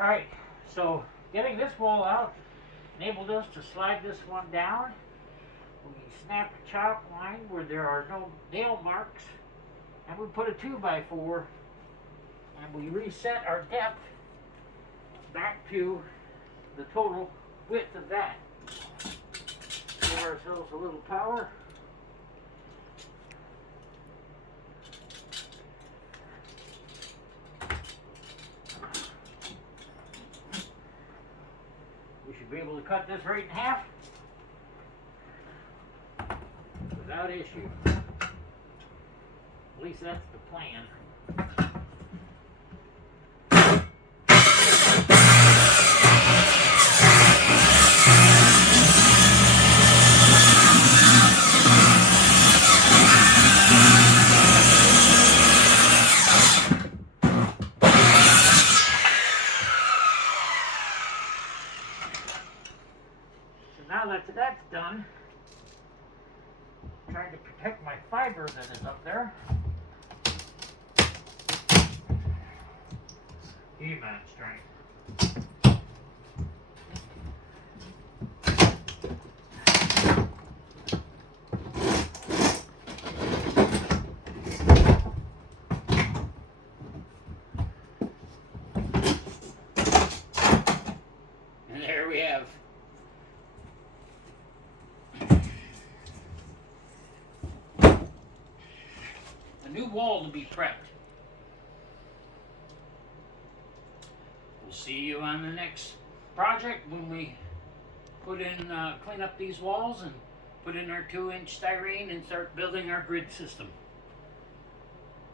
Alright, so getting this wall out enabled us to slide this one down. We snap the chalk line where there are no nail marks, and we put a 2x4, and we reset our depth back to the total width of that. Give ourselves a little power. We should be able to cut this right in half without issue. At least that's the plan. Now that that's done, I'm trying to protect my fiber that is up there. E-man strength. And there we have new wall to be prepped. We'll see you on the next project when we put in, clean up these walls and put in our 2-inch styrene and start building our grid system.